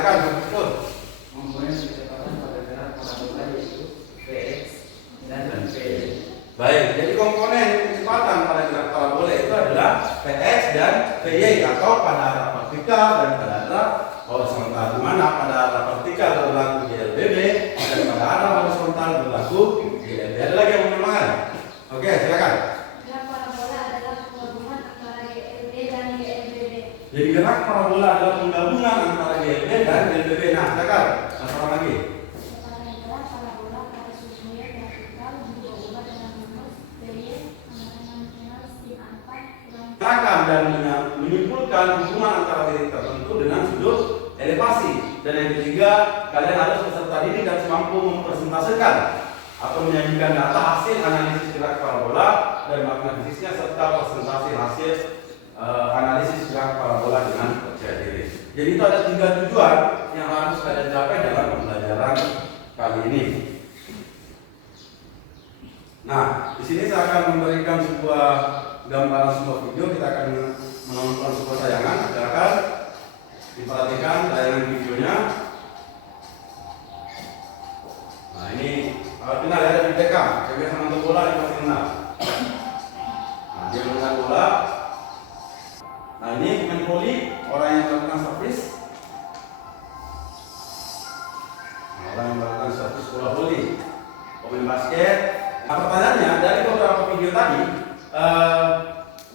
silakan betul. Komponen kecepatan pada gerak parabola yaitu Px dan Py. Baik, jadi komponen kecepatan pada gerak parabola itu adalah Px dan Py atau pada arah vertikal dan pada arah horizontal. Di mana pada arah vertikal berlaku GLBB dan pada arah horizontal berlaku GLB. Ada lagi yang mau menambahkan? Oke, silakan. Gerak parabola adalah penggabungan antara GLB dan GLBB. Jadi gerak parabola adalah penggabungan antara GLB dan GLBB. Nah, silakan. Satu lagi. Kecepatan gerak parabola pada sumber vertikal berubah dengan rumus Py sama sin alfa kurang Menerangkan dan menyimpulkan hubungan antara titik tertentu dengan sudut elevasi. Dan yang ketiga, kalian harus peserta didik dan mampu mempresentasikan atau menyajikan data hasil analisis gerak parabola dan makna fisiknya serta presentasi hasil analisis gerak parabola dengan percaya diri. Jadi itu ada 3 tujuan yang harus kalian capai dalam pembelajaran kali ini. Nah, di sini saya akan memberikan sebuah gambaran sebuah video. Kita akan menonton sebuah tayangan. Silakan diperhatikan tayangan videonya. Nah, ini kenal ya, dari Beckham. Saya biasa nonton bola, dia pasti kenal. Nah, dia melihat bola. Nah, ini pemain voli, orang yang melakukan servis. Nah, orang yang melakukan servis bola voli. Pemain basket. Nah, pertanyaannya dari beberapa video tadi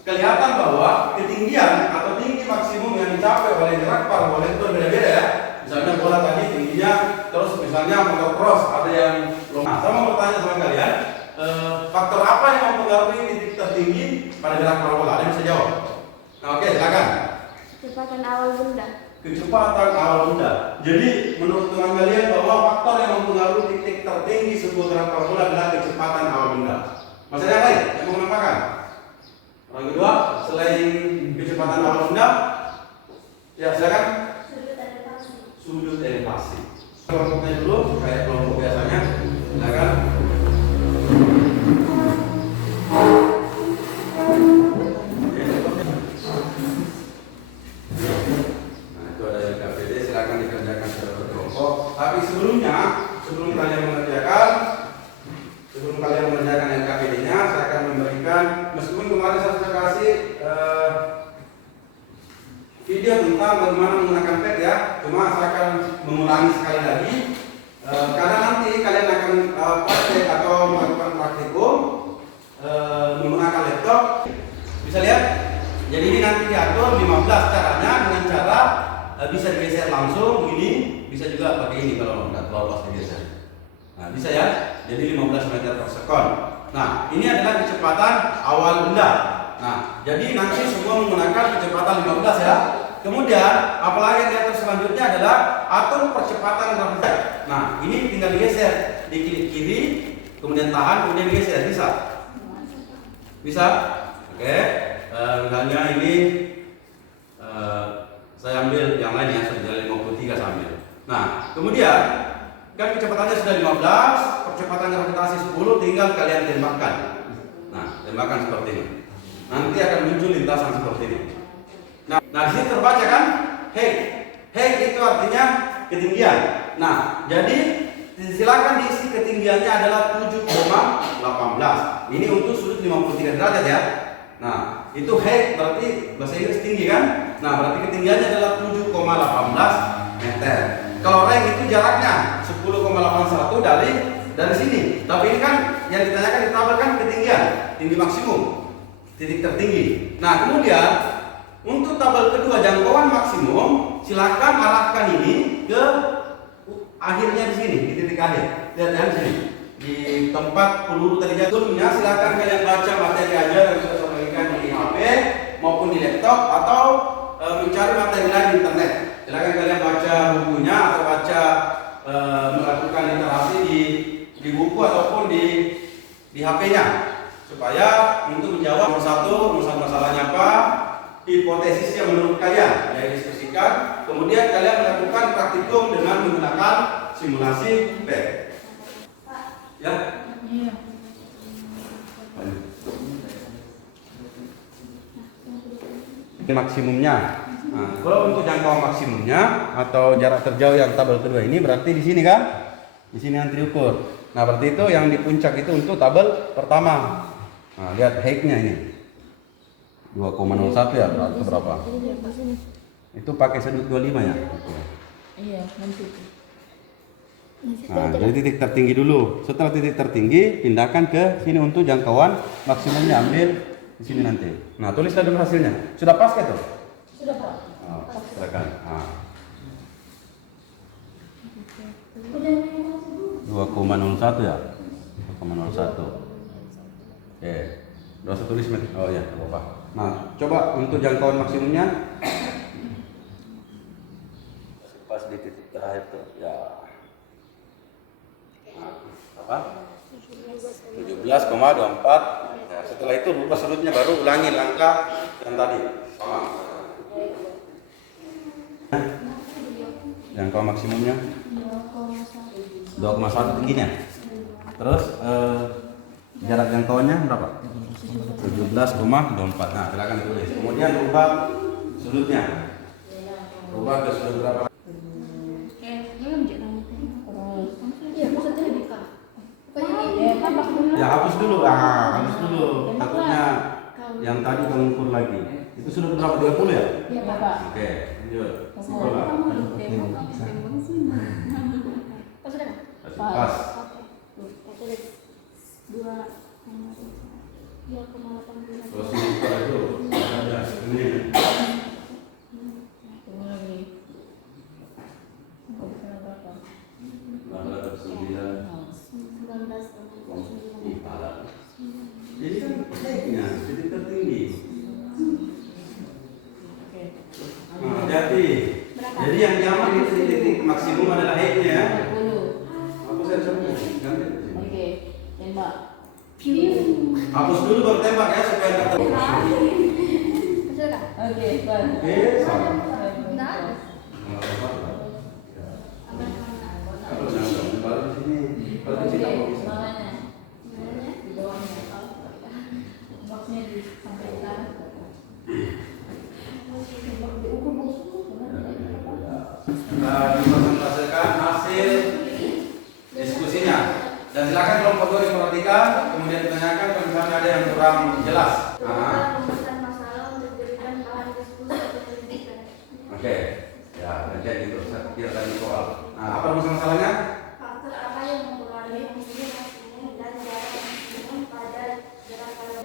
kelihatan bahwa ketinggian atau tinggi maksimum yang dicapai oleh gerak parabola itu berbeda-beda ya. Misalnya bola tadi tingginya, terus misalnya motocross ada yang lompat. Saya mau bertanya sama kalian, faktor apa yang mempengaruhi titik tertinggi pada gerak parabola? Ada yang bisa jawab? Nah, oke, silakan. kecepatan awal benda. Kecepatan awal benda. Jadi menurut teman kalian bahwa faktor yang mempengaruhi titik tertinggi sebuah gerak parabola adalah kecepatan awal benda. Masih ada yang lain yang mau menambahkan? Orang kedua, selain kecepatan awal benda, ya silakan. Sudut elevasi. Sudut elevasi. Kelompoknya dulu kayak kelompok biasanya, silakan. Nah, itu ada LKPD, silakan dikerjakan secara berkelompok. Tapi sebelum kalian mengerjakan LKPD-nya, saya akan memberikan, meskipun kemarin saya sudah kasih video tentang bagaimana menggunakan pad ya, cuma saya akan mengulangi sekali lagi karena nanti kalian akan praktek atau melakukan praktikum menggunakan laptop. Bisa lihat, jadi ini nanti diatur 15 caranya dengan cara bisa digeser langsung begini, bisa juga pakai ini kalau nggak terlalu pas digeser. Nah, bisa ya, jadi 15 meter per sekon. Nah, ini adalah kecepatan awal benda. Nah, jadi nanti semua menggunakan kecepatan 15 ya. Kemudian, apalagi yang diatur selanjutnya adalah atur percepatan gravitasi. Nah, ini tinggal digeser, diklik kiri, kemudian tahan, kemudian digeser, bisa? Bisa? Oke. Misalnya ini saya ambil yang lain ya, sudah 53 saya ambil. Nah, kemudian kan kecepatannya sudah 15, percepatan gravitasi 10, tinggal kalian tembakkan. Nah, tembakkan seperti ini. Nanti akan muncul lintasan seperti ini. Nah di sini terbaca kan height. Height itu artinya ketinggian. Nah, jadi silakan diisi ketinggiannya adalah 7,18. Ini untuk sudut 53 derajat ya. Nah, itu height berarti bahasa Inggris tinggi kan? Nah, berarti ketinggiannya adalah 7,18 meter. Kalau rank itu jaraknya 10,81 dari sini. Tapi ini kan yang ditanyakan di tabel kan ketinggian, tinggi maksimum, titik tertinggi. Nah, kemudian untuk tabel kedua jangkauan maksimum, silakan arahkan ini ke akhirnya di sini, di titik akhir. Lihat ya di sini. Di tempat peluru tadi jatuhnya, silakan kalian baca materi ajar yang sudah saya berikan di HP maupun di laptop atau mencari materi lain di internet. Silakan kalian baca bukunya atau baca melakukan literasi di buku ataupun di HP-nya supaya untuk menjawab nomor satu masalahnya apa, hipotesisnya menurut kalian, ya diskusikan. Kemudian kalian melakukan praktikum dengan menggunakan simulasi PET. Ya? Iya. Maksimumnya. Nah, kalau untuk jangkauan maksimumnya atau jarak terjauh yang tabel kedua ini berarti di sini kan? Di sini nanti diukur. Nah, berarti itu yang di puncak itu untuk tabel pertama. Nah, lihat height-nya ini. 2,01 ya, berapa? Itu pakai sudut 25 ya? Iya, nanti. Nah, jadi titik tertinggi dulu. Setelah titik tertinggi, pindahkan ke sini untuk jangkauan maksimumnya, ambil di sini nanti. Nah, tulislah dulu hasilnya. Sudah pas kan tuh? Sudah, Pak. Oh, silakan. Nah. 2,01 ya? 2,01. Oke. Udah usah tulis, Met. Oh ya, enggak apa-apa. Nah, coba untuk jangkauan maksimumnya. Pas di titik terakhir tuh. Ya. Nah, apa? 17,24. Nah, setelah itu rubah sudutnya, baru ulangi langkah yang tadi. Sama. Jangkauan maksimumnya 2,1 tingginya. Terus jarak jangkauannya berapa? 17,24. Nah, silakan tulis. Kemudian rubah sudutnya. Rubah ke sudut berapa? Ya hapus dulu, hapus dulu. Takutnya yang tadi mengukur lagi. Itu sudut berapa? 30 ya? Iya, Pak. Oke, lanjut. Ukurlah. Pas. Terus diukur itu. Ada ini. Tunggu lagi. Kok bisa berapa? 9. Jadi kan naiknya titik tertinggi. Oke. Nah, jadi yang nyaman itu titik maksimum adalah headnya ya. 20. Aku saya coba ganti. Oke. Tembak. Hapus dulu baru tembak ya supaya nggak terlalu. Oke, Pak. Oke, salah. Kalau jangan baru di sini, baru di sini Oke, bisa. semangatnya. Di bawahnya. Boxnya disampaikan. Dipresentasikan hasil diskusinya. Dan silakan kelompok 2 diperhatikan, kemudian ditanyakan kalau misalnya ada yang kurang jelas. Rumusan masalah untuk dijadikan bahan diskusi atau penelitian. Oke, ya kayak gitu. Saya kira tadi soal. Nah, apa rumusan masalahnya? Faktor apa yang mempengaruhi tinggi maksimum dan jarak maksimum pada jarak kalau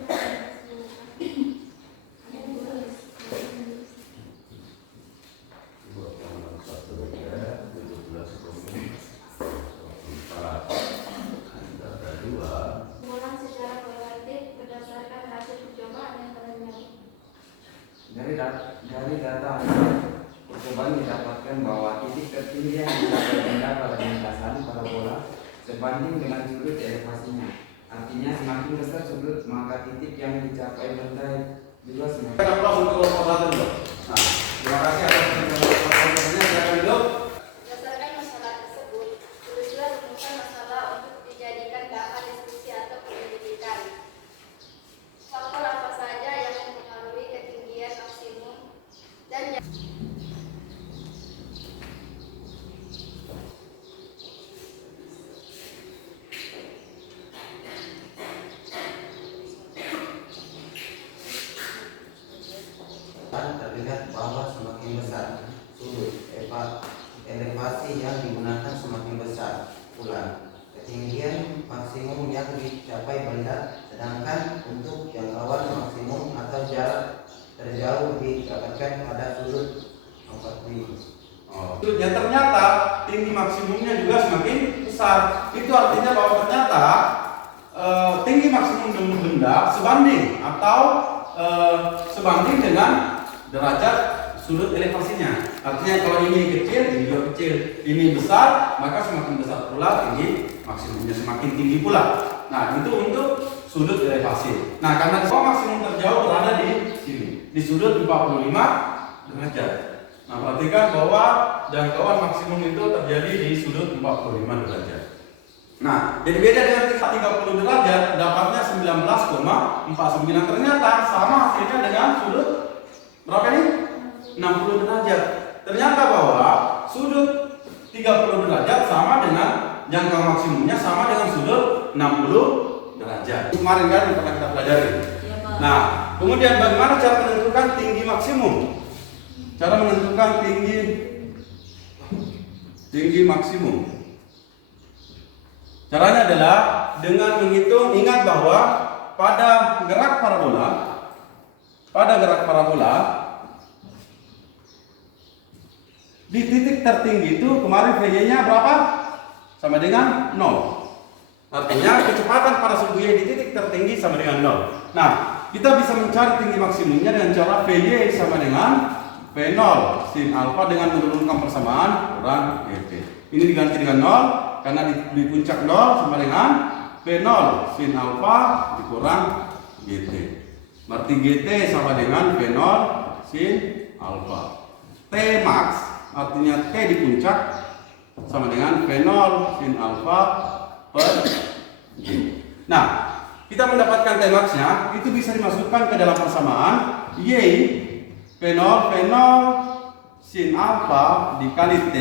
Ulang secara kualitatif berdasarkan hasil percobaan yang telah dilakukan. Dari data percobaan didapatkan bahwa titik tertinggi yang dicapai benda pada lintasan parabola sebanding dengan sudut elevasinya. Artinya semakin besar sudut, maka titik yang dicapai benda juga semakin. Kita aplaus untuk kelompok 1 dulu. Nah, terima kasih atas kelompoknya. Silakan duduk. Berdasarkan masalah tersebut, tulislah rumusan masalah untuk dijadikan bahan diskusi atau penyelidikan. Faktor apa saja yang mempengaruhi ketinggian maksimum dan terlihat bahwa semakin besar sudut elevasi yang digunakan semakin besar pula ketinggian maksimum yang dicapai benda, sedangkan untuk jangkauan maksimum atau jarak terjauh didapatkan pada sudut 45. Ya ternyata tinggi maksimumnya juga semakin besar. Itu artinya bahwa ternyata tinggi maksimum benda sebanding atau sebanding dengan derajat sudut elevasinya. Artinya kalau ini kecil, ini juga kecil. Ini besar, maka semakin besar pula tinggi maksimumnya, semakin tinggi pula. Nah, itu untuk sudut elevasi. Nah, karena maksimum terjauh berada di sini, di sudut 45 derajat. Nah, perhatikan bahwa jangkauan maksimum itu terjadi di sudut 45 derajat. Nah, jadi beda dengan 30 derajat, dapatnya 19,49. Ternyata sama hasilnya dengan sudut berapa nih? 60 derajat. Ternyata bahwa sudut 30 derajat sama dengan jangkauan maksimumnya sama dengan sudut 60 derajat. Kemarin kan pernah kita pelajari. Iya, Pak. Nah, kemudian bagaimana cara menentukan tinggi maksimum? Cara menentukan tinggi maksimum. Caranya adalah dengan menghitung, ingat bahwa pada gerak parabola di titik tertinggi itu kemarin VY-nya berapa? Sama dengan 0. Artinya kecepatan pada sumbu Y di titik tertinggi sama dengan 0. Nah, kita bisa mencari tinggi maksimumnya dengan cara VY sama dengan V0 sin alfa dengan menurunkan persamaan kurang GT. Ini diganti dengan 0 karena di puncak 0 sama dengan V0 sin alfa dikurang GT. Berarti GT sama dengan V0 sin alfa. T max artinya T di puncak sama dengan V0 sin alfa per G. Nah, kita mendapatkan T maxnya itu bisa dimasukkan ke dalam persamaan Y V0 sin alfa dikali T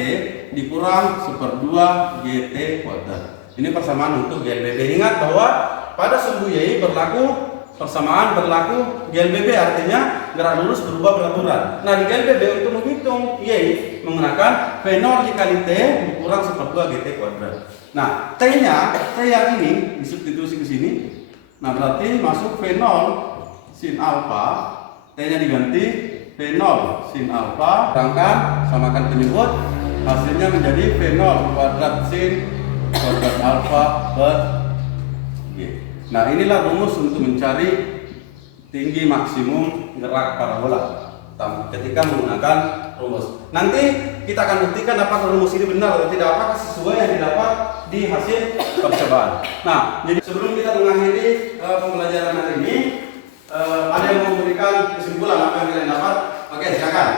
dikurang 1/2 GT kuadrat. Ini persamaan untuk GLBB. Ingat bahwa pada sumbu Y persamaan berlaku GLBB, artinya gerak lurus berubah beraturan. Nah, di GLBB untuk menghitung Y menggunakan V0 dikali T dikurang 1/2 GT kuadrat. Nah, T yang ini disubstitusi ke sini. Nah, berarti masuk V0 sin alfa, T-nya diganti V0 sin alfa, sedangkan samakan penyebut, hasilnya menjadi V0 kuadrat sin kuadrat alfa per G. Nah, inilah rumus untuk mencari tinggi maksimum gerak parabola ketika menggunakan rumus. Nanti kita akan buktikan apakah rumus ini benar atau tidak, apakah sesuai yang didapat di hasil percobaan. Nah, jadi sebelum kita mengakhiri pembelajaran hari ini, ada yang mau memberikan kesimpulan apa yang kalian dapat? Oke, silakan.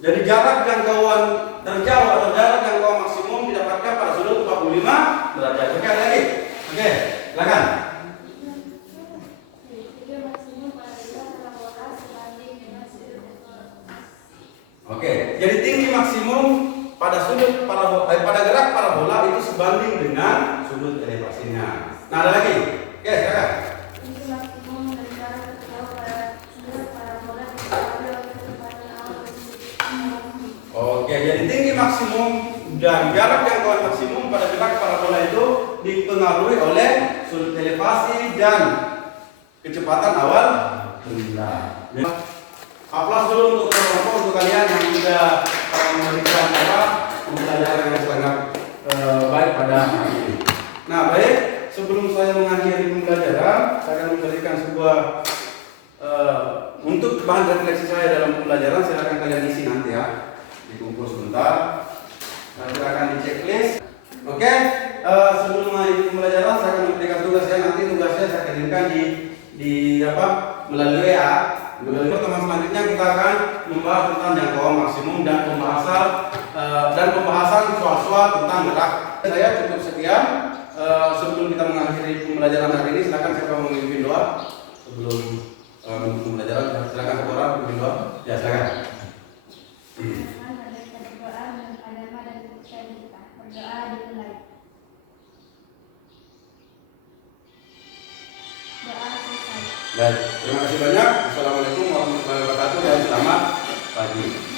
Jadi jarak jangkauan terjauh atau jarak jangkauan maksimum didapatkan pada sudut 45 derajat. Oke, ada lagi? Oke, silakan. Oke, jadi tinggi maksimum pada sudut pada gerak parabola itu sebanding dengan sudut elevasinya. Nah, ada lagi? Oke, silakan. Oke, jadi tinggi maksimum dan jarak jangkauan maksimum pada gerak parabola itu dipengaruhi oleh sudut elevasi dan kecepatan awal rendah. Aplaus dulu untuk kelompok, untuk kalian yang sudah memberikan pembelajaran yang sangat baik pada hari ini. Nah, baik, sebelum saya mengakhiri pembelajaran, saya akan memberikan sebuah untuk bahan refleksi saya dalam pembelajaran. Silakan kalian isi nanti ya, dikumpul sebentar. Silakan di checklist. Oke, sebelum mengakhiri pembelajaran, saya akan memberikan tugas ya. Nanti tugasnya saya kirimkan melalui WA. Di pertemuan selanjutnya kita akan membahas tentang jangkauan maksimum dan pembahasan soal-soal tentang gerak. Saya cukup sekian. Sebelum kita mengakhiri pembelajaran hari ini, silakan siapa mau memimpin doa sebelum menutup pembelajaran. Silakan satu orang memimpin doa. Ya, silakan. Berdoa dimulai. Doa selesai. Baik, terima kasih banyak. Assalamualaikum warahmatullahi wabarakatuh dan selamat pagi.